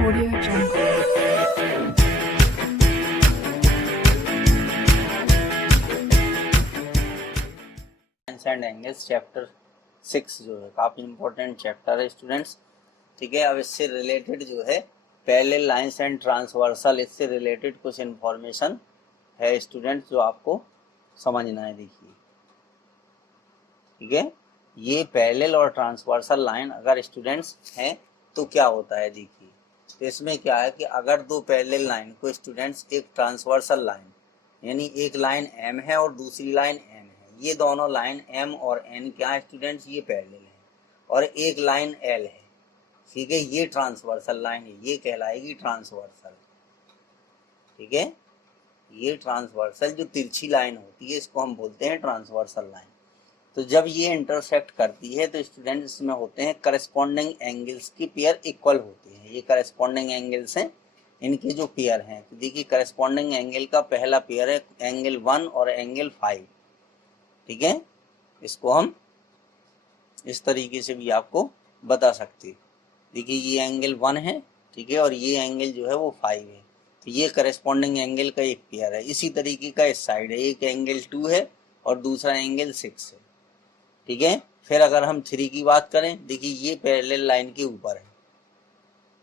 Audio Jungle. Lines and angles chapter 6 जो है काफी इंपॉर्टेंट चैप्टर है स्टूडेंट्स। ठीक है, अब इससे रिलेटेड जो है पैरेलल लाइंस एंड ट्रांसवर्सल, इससे रिलेटेड कुछ इंफॉर्मेशन है स्टूडेंट्स जो आपको समझना है। देखिए, ठीक है, ये पैरेलल और ट्रांसवर्सल लाइन अगर स्टूडेंट्स हैं तो क्या होता है। देखिए, तो इसमें क्या है कि अगर दो पैरेलल लाइन को स्टूडेंट्स एक ट्रांसवर्सल लाइन यानी एक लाइन एम है और दूसरी लाइन एन है, ये दोनों लाइन एम और एन क्या है स्टूडेंट्स, ये पैरेलल है, और एक लाइन एल है, ठीक है, ये ट्रांसवर्सल लाइन है, ये कहलाएगी ट्रांसवर्सल। ठीक है, ये ट्रांसवर्सल जो तिरछी लाइन होती है इसको हम बोलते हैं ट्रांसवर्सल लाइन। तो जब ये इंटरसेक्ट करती है तो स्टूडेंट इसमें होते हैं करस्पॉन्डिंग एंगल्स की पेयर इक्वल होते हैं। ये करस्पॉन्डिंग एंगल्स हैं, इनके जो पेयर हैं, तो देखिए करस्पॉन्डिंग एंगल का पहला पेयर है एंगल 1 और एंगल 5। ठीक है, इसको हम इस तरीके से भी आपको बता सकते हैं। देखिए, ये एंगल 1 है, ठीक है, और ये एंगल जो है वो 5 है, तो ये करस्पॉन्डिंग एंगल का एक पेयर है। इसी तरीके का इस साइड है, एक एंगल 2 है और दूसरा एंगल 6 है। ठीक है, फिर अगर हम 3 की बात करें, देखिए ये पैरेलल लाइन के ऊपर है।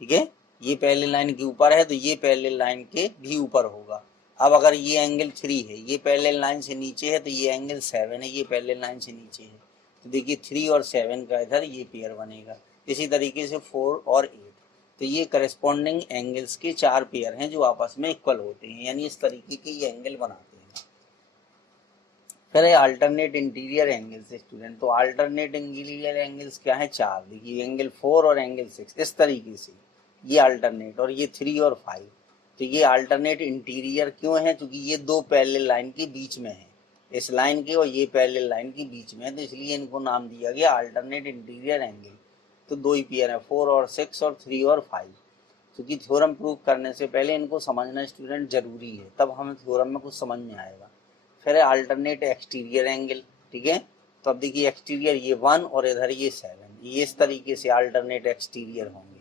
ठीक है, ये पैरेलल लाइन के ऊपर है तो ये पैरेलल लाइन के भी ऊपर होगा। अब अगर ये एंगल 3 है, ये पैरेलल लाइन से नीचे है, तो ये एंगल 7 है, ये पैरेलल लाइन से नीचे है, तो देखिए 3 और 7 का इधर ये पेयर बनेगा। इसी तरीके से 4 और 8, तो ये करस्पॉन्डिंग एंगल्स के 4 पेयर हैं जो आपस में इक्वल होते हैं, यानी इस तरीके के ये एंगल बनाते हैं। फिर है अल्टरनेट इंटीरियर एंगल्स स्टूडेंट। तो अल्टरनेट इंटीरियर एंगल्स क्या है, 4। देखिए, एंगल 4 और एंगल 6 इस तरीके से ये अल्टरनेट, और ये 3 और 5। तो ये अल्टरनेट इंटीरियर क्यों है, क्योंकि ये दो पैरेलल लाइन के बीच में है, इस लाइन के और ये पैरेलल लाइन के बीच में है, तो इसलिए इनको नाम दिया गया अल्टरनेट इंटीरियर एंगल। तो दो ही पेयर है, 4 और 6 और 3 और 5। क्योंकि थ्योरम प्रूव करने से पहले इनको समझना स्टूडेंट जरूरी है, तब हमें थ्योरम में कुछ समझ में आएगा। फिर है अल्टरनेट एक्सटीरियर एंगल। ठीक है, तो अब देखिए एक्सटीरियर ये 1 और इधर ये 7, ये इस तरीके से अल्टरनेट एक्सटीरियर होंगे।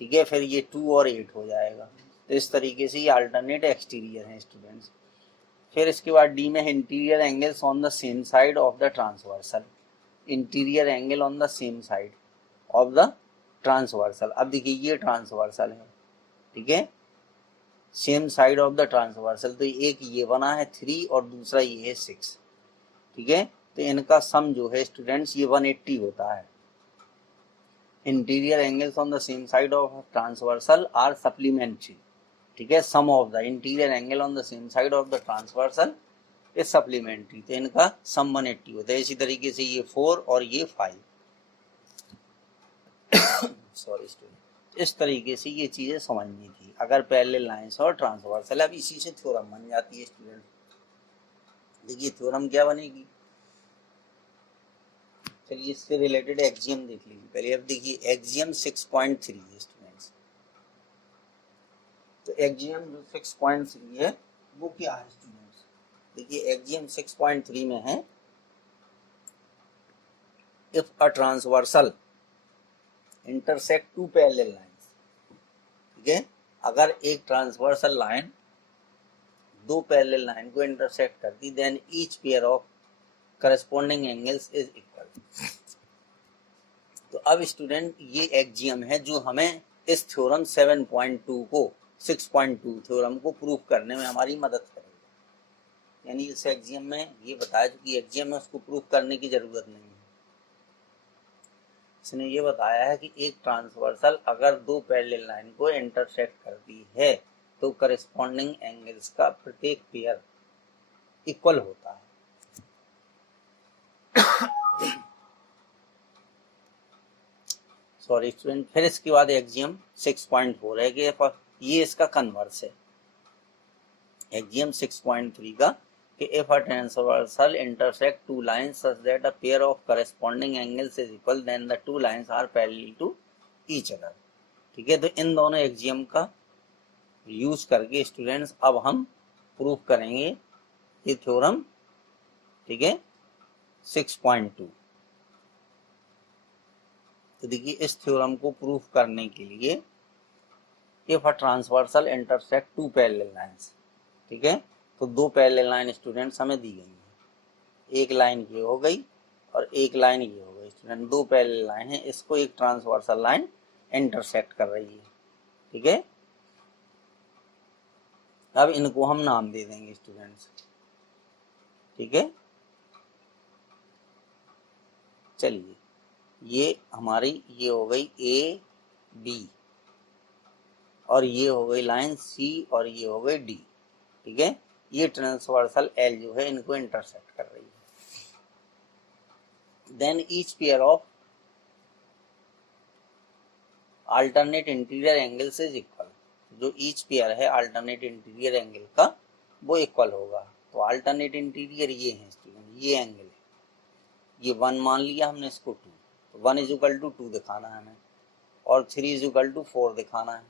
ठीक है, फिर ये 2 और 8 हो जाएगा, तो इस तरीके से ये अल्टरनेट एक्सटीरियर हैं स्टूडेंट्स। फिर इसके बाद डी में interior angles on the same side of the transversal. Interior angle on the same side of the transversal. अब देखिए ये ट्रांसवर्सल है, ठीक है, same side of the transversal, तो एक ये बना है 3 और दूसरा ये है 6। ठीक है, तो इनका सम जो है स्टूडेंट्स ये 180 होता है। Interior angles on the same side of transversal are supplementary. ठीक है, sum of the interior angle on the same side of the transversal is supplementary, तो इनका सम 180 होता है। इसी तरीके से ये 4 और ये 5 सॉरी स्टूडेंट, इस तरीके से ये चीजें समझनी थी अगर पैरेलल लाइंस और ट्रांसवर्सल। अब इसी से थ्योरम बन जाती है स्टूडेंट। देखिए थ्योरम क्या बनेगी, चलिए इससे रिलेटेड एक्सियम देख लीजिए पहले। अब देखिए एक्सियम 6.3 है स्टूडेंट्स। तो एक्सियम जो 6.3 है वो क्या है स्टूडेंट्स, देखिए एक्सियम 6.3 में है if a transversal intersect two parallel lines. ठीक है, अगर एक ट्रांसवर्सल लाइन दो पैरेलल लाइन को इंटरसेक्ट करती, then each pair of corresponding angles is equal. तो अब स्टूडेंट ये एक्सियम है जो हमें इस थ्योरम 7.2 को 6.2 थ्योरम को प्रूव करने में हमारी मदद करेगा। यानी इस एक्सियम में ये बताया कि एक्सियम में उसको प्रूव करने की जरूरत नहीं है। इसने ये बताया है कि एक ट्रांसवर्सल अगर दो पैरेलल लाइन को इंटरसेक्ट करती है तो करस्पॉन्डिंग एंगल्स का प्रत्येक पेयर इक्वल होता है। सॉरी स्टूडेंट, फिर इसके बाद एक्सियम 6.4 है कि ये इसका कन्वर्स है एक्सियम 6.3 का, कि if a transversal intersect two lines such that a pair of corresponding angles is equal then the two lines are parallel to each other। ठीक है, तो इन दोनों एक्सियम का यूज करके स्टूडेंट्स अब हम प्रूव करेंगे ये थ्योरम। ठीक है, 6.2। तो देखिए इस थ्योरम को प्रूफ करने के लिए if a transversal intersect two parallel lines, ठीक है। तो दो पैरेलल लाइन स्टूडेंट्स हमें दी गई है, एक लाइन ये हो गई और एक लाइन ये हो गई स्टूडेंट, दो पैरेलल लाइन है, इसको एक ट्रांसवर्सल लाइन इंटरसेक्ट कर रही है, ठीक है। अब इनको हम नाम दे देंगे स्टूडेंट्स, ठीक है। चलिए ये हमारी ये हो गई ए बी और ये हो गई लाइन सी और ये हो गई डी, ठीक है। ये ट्रांसवर्सल एल जो है इनको इंटरसेक्ट कर रही है। Then each pair of alternate interior angles is equal, जो ईच पेयर है अल्टरनेट इंटीरियर एंगल का वो इक्वल होगा। तो अल्टरनेट इंटीरियर ये है स्टूडेंट, ये एंगल है, ये 1 मान लिया हमने, इसको 2, तो 1 इज इक्वल टू 2 दिखाना है हमें और 3 इज इक्वल टू 4 दिखाना है,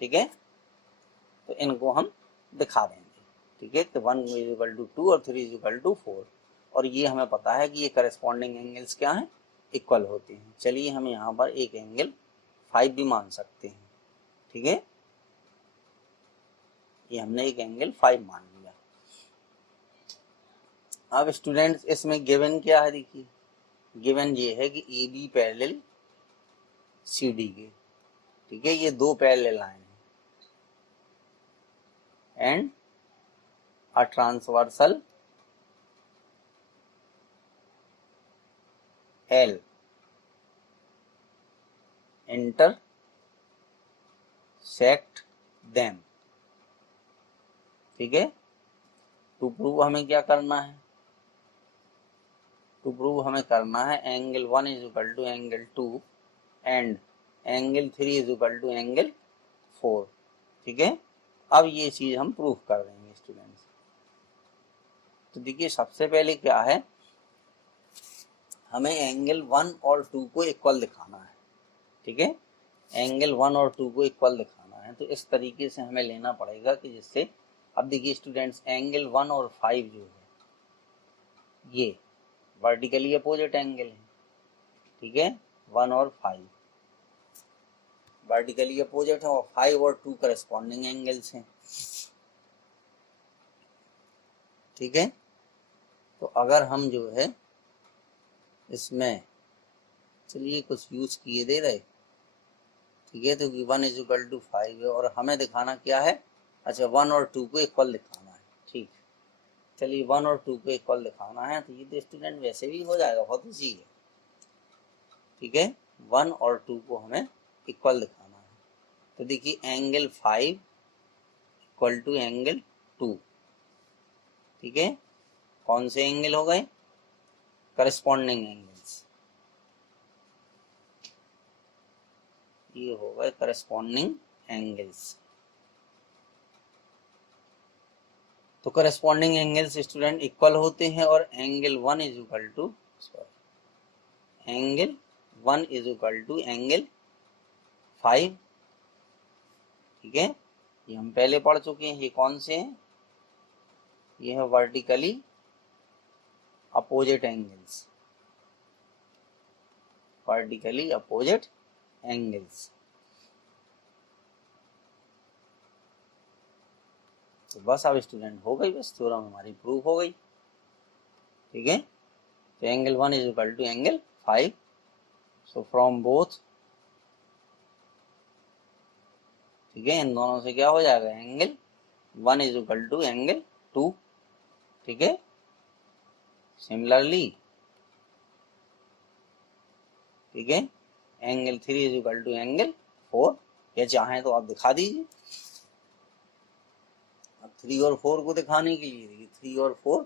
ठीक है। तो इनको हम दिखा देंगे, ठीक है। तो 1 इज इक्वल टू 2 और 3 इज इक्वल टू 4 और ये हमें पता है कि ये करस्पॉन्डिंग एंगल्स क्या हैं, इक्वल होते हैं। चलिए हम यहाँ पर एक एंगल 5 भी मान सकते हैं, ठीक है। ये हमने एक एंगल 5 मान लिया। अब स्टूडेंट्स इसमें गिवन क्या है, देखिए गिवन ये है कि A B parallel C D के, ठीक है। ये दो पैरेलल लाइन है and a transversal L intersect them, ठीक है। टू प्रूव हमें क्या करना है, टू प्रूव हमें करना है angle 1 is equal to angle 2 and angle 3 is equal to angle 4, ठीक है। अब ये चीज हम प्रूव कर देंगे स्टूडेंट्स। तो देखिए सबसे पहले क्या है, हमें एंगल 1 और 2 को इक्वल दिखाना है, ठीक है। एंगल 1 और 2 को इक्वल दिखाना है, तो इस तरीके से हमें लेना पड़ेगा कि जिससे, अब देखिए स्टूडेंट्स एंगल 1 और 5 जो है ये वर्टिकली अपोजिट एंगल है, ठीक है। 1 और 5 वर्टिकली अपोजिट है और 5 और 2 करस्पॉन्डिंग एंगल्स हैं, ठीक है। तो अगर हम जो है इसमें चलिए कुछ यूज किए दे रहे, ठीक है। तो 1 इज इक्वल टू 5 है और हमें दिखाना क्या है, अच्छा 1 और 2 को इक्वल दिखाना है, ठीक। चलिए 1 और 2 को इक्वल दिखाना है, तो ये तो स्टूडेंट वैसे भी हो जाएगा, बहुत ईजी है, ठीक है। 1 और 2 को हमें इक्वल दिखाना है। तो देखिए एंगल 5 इक्वल टू एंगल 2, ठीक है। कौन से एंगल हो गए, करस्पॉन्डिंग एंगल्स, ये हो गए करस्पॉन्डिंग एंगल्स। तो करस्पॉन्डिंग एंगल्स स्टूडेंट इक्वल होते हैं और angle 1 is equal to angle 1 is equal to angle 5, ठीक है। ये हम पहले पढ़ चुके हैं, ये कौन से हैं, ये है vertically opposite angles, vertically opposite angles. तो बस अब स्टूडेंट हो गई, बस थ्योरम हमारी प्रूव हो गई, ठीक है। तो angle 1 is equal to angle 5, so from both, ठीक है, इन दोनों से क्या हो जाएगा, angle 1 is equal to angle 2, ठीक है। सिमिलरली, ठीक है, angle 3 is equal to angle 4, या चाहें तो आप दिखा दीजिए। अब 3 और 4 को दिखाने के लिए, देखिए 3 और 4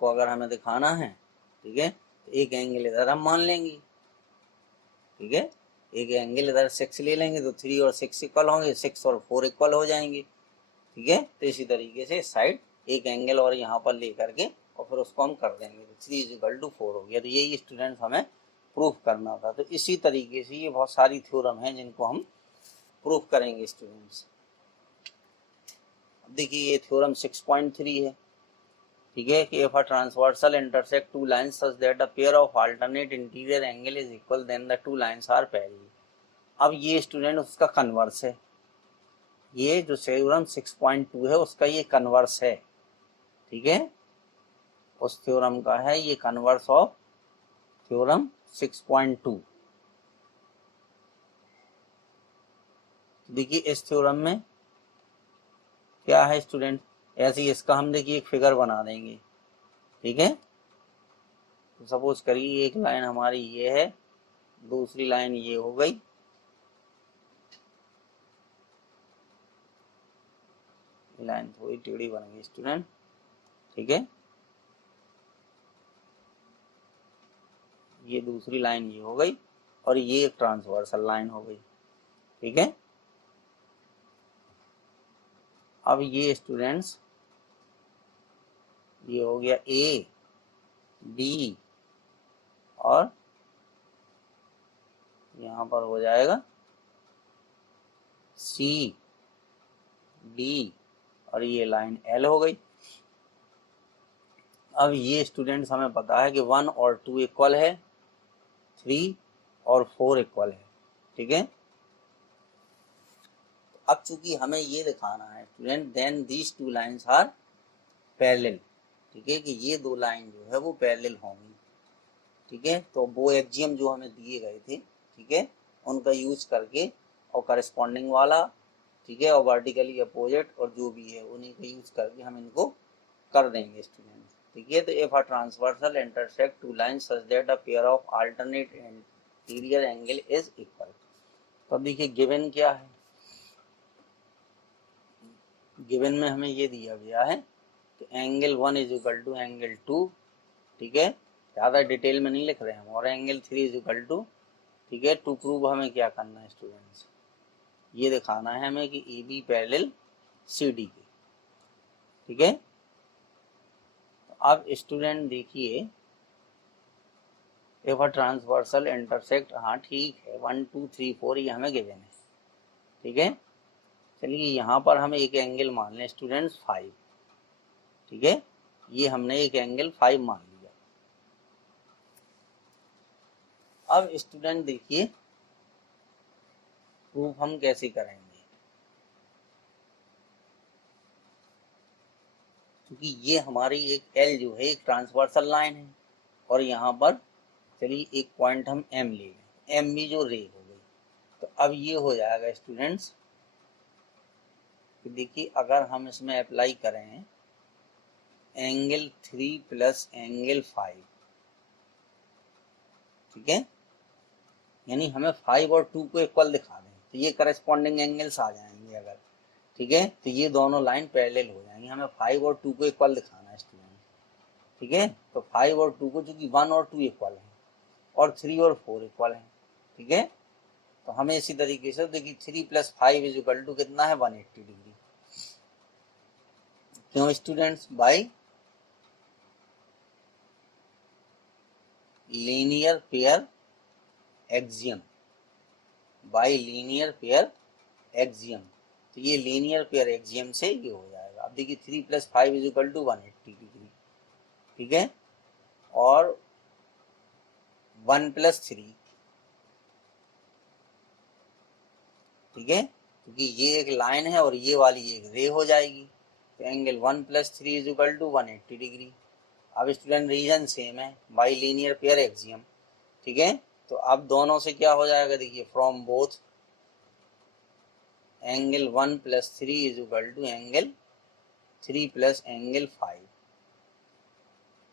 को अगर हमें दिखाना है, ठीक है, तो एक एंगल इधर हम मान लेंगे, ठीक है। एक एंगल इधर 6 ले लेंगे तो 3 और 6 इक्वल होंगे, 6 और 4 इक्वल हो जाएंगे, ठीक है। तो इसी तरीके से साइड एक एंगल और यहाँ पर ले करके और फिर उसको हम कर देंगे, तो 3 इज इक्वल टू 4 हो गया। तो यही स्टूडेंट्स हमें प्रूफ करना था। तो इसी तरीके से ये बहुत सारी थ्योरम है जिनको हम प्रूफ करेंगे स्टूडेंट्स। देखिए ये थ्योरम 6.3 है, ठीक है, कि if a transversal intersect two lines such that a pair of alternate interior angle is equal then the two lines are parallel. अब ये स्टूडेंट उसका कन्वर्स है, ये जो थ्योरम 6.2 है उसका ये कन्वर्स है, ठीक है, उस थ्योरम का है ये कन्वर्स ऑफ थ्योरम 6.2। देखिए इस थ्योरम में क्या है स्टूडेंट, ऐसे ही इसका हम देखिए एक फिगर बना देंगे, ठीक है। तो सपोज करिए एक लाइन हमारी ये है, दूसरी लाइन ये हो गई, लाइन थोड़ी टेढ़ी बन गई स्टूडेंट, ठीक है, ये दूसरी लाइन ये हो गई और ये एक ट्रांसवर्सल लाइन हो गई, ठीक है। अब ये स्टूडेंट्स ये हो गया ए बी और यहाँ पर हो जाएगा सी डी और ये लाइन एल हो गई। अब ये स्टूडेंट्स हमें पता है कि 1 और 2 इक्वल है, 3 और 4 इक्वल है, ठीक है। अब चूंकि हमें ये दिखाना है student then these two lines are parallel, ठीक है, कि ये दो लाइन जो है वो पैरेलल होंगी, ठीक है। तो वो एक्जियम जो हमें दिए गए थे, ठीक है, उनका यूज करके और करस्पॉन्डिंग वाला, ठीक है, और वर्टिकली अपोजिट और जो भी है उन्हीं का यूज करके हम इनको कर देंगे स्टूडेंट्स, ठीक है। तो if a transversal intersect two line such that a pair of alternate interior angle is equal. तो अब देखिए गिवन क्या है, गिवन में हमें ये दिया गया है कि angle 1 is equal to angle 2, ठीक है, ज़्यादा डिटेल में नहीं लिख रहे हैं, और एंगल 3 इज इक्वल टू, ठीक है। टू प्रूव हमें क्या करना है स्टूडेंट्स, ये दिखाना है हमें कि A B parallel C D के, ठीक है। अब स्टूडेंट देखिए इफ अ ट्रांसवर्सल इंटरसेक्ट, हाँ ठीक है, 1 2 3 4 ये हमें गिवन है, ठीक है। चलिए यहाँ पर हम एक एंगल मान लें स्टूडेंट्स 5, ठीक है, ये हमने एक एंगल 5 मान लिया। अब स्टूडेंट देखिए प्रूफ हम कैसे करेंगे, क्योंकि ये हमारी एक एल जो है एक ट्रांसवर्सल लाइन है और यहाँ पर चलिए एक पॉइंट हम एम ले लें, एम भी जो रे हो गई। तो अब ये हो जाएगा स्टूडेंट्स कि देखिए अगर हम इसमें अप्लाई करें एंगल 3 प्लस एंगल 5, ठीक है, यानी हमें 5 और 2 को इक्वल दिखा दें तो ये करस्पॉन्डिंग एंगल्स आ जाएंगे अगर, ठीक है, तो ये दोनों लाइन पैरेलल हो जाएंगी। हमें 5 और 2 को इक्वल दिखाना है स्टूडेंट, ठीक है। तो 5 और 2 को चूंकि 1 और 2 इक्वल है और 3 और 4 इक्वल है, ठीक है, तो हमें इसी तरीके से देखिए 3 प्लस 5 इज इक्वल टू कितना है 180 डिग्री। क्यों students, by linear pair axiom, by linear pair axiom. तो ये लीनियर पेयर एक्सियम से ये हो जाएगा। अब देखिए 3 plus 5 is equal to 180 degree, ठीक है, और 1 प्लस 3, ठीक है, क्योंकि ये एक लाइन है और ये वाली एक रे हो जाएगी। तो angle 1 plus 3 is equal to 180 degree. अब स्टूडेंट रीजन सेम है, बाई लीनियर पेयर एक्सियम, ठीक है। तो अब दोनों से क्या हो जाएगा, देखिए from both angle 1 plus 3 is equal to angle 3 plus angle 5,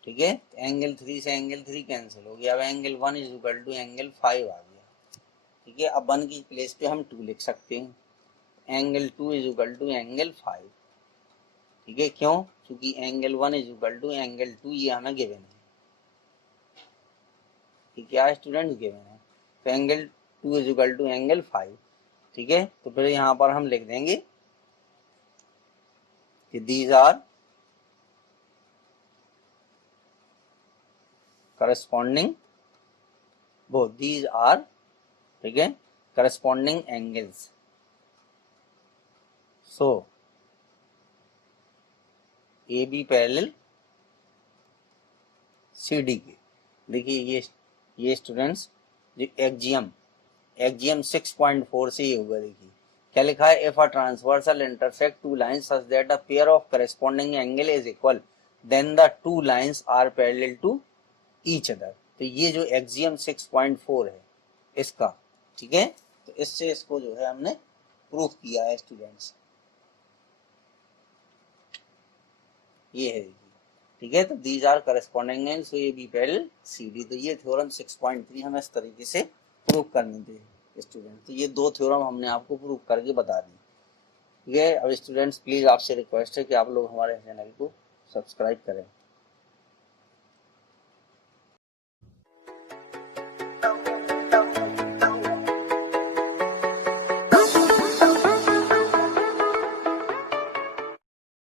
ठीक है। एंगल 3 से एंगल 3 कैंसिल हो गया, अब angle 1 is equal to angle 5 आ गया, ठीक है। अब 1 की प्लेस पे हम 2 लिख सकते हैं, angle 2 is equal to angle 5, ठीक है। क्यों, क्योंकि angle 1 is equal to angle 2 ये हमें गिवन है, ठीक है स्टूडेंट्स, गिवन है। तो angle 2 is equal to angle 5, ठीक है। तो फिर यहाँ पर हम लिख देंगे कि दीज आर करस्पॉन्डिंग, वो दीज आर, ठीक है, corresponding angles. So A B parallel C D के। देखिए ये स्टूडेंट्स जो एक्जियम एक्जियम 6.4 से ये होगा। देखिए क्या लिखा है, if a transversal intersect two lines such that a pair of corresponding angle is equal then the two lines are parallel to each other. तो ये जो एक्जियम 6.4 है इसका, ठीक है, तो इससे इसको जो है हमने प्रूफ किया है स्टूडेंट्स, ये है, ठीक है। तो these are corresponding and so ये बी पैरेलल सी डी। तो ये थ्योरम 6.3 हमें इस तरीके से प्रूफ करने थे स्टूडेंट। तो ये दो थ्योरम हमने आपको प्रूफ करके बता दी, ठीक है। अब स्टूडेंट्स प्लीज आपसे रिक्वेस्ट है कि आप लोग हमारे चैनल को सब्सक्राइब करें।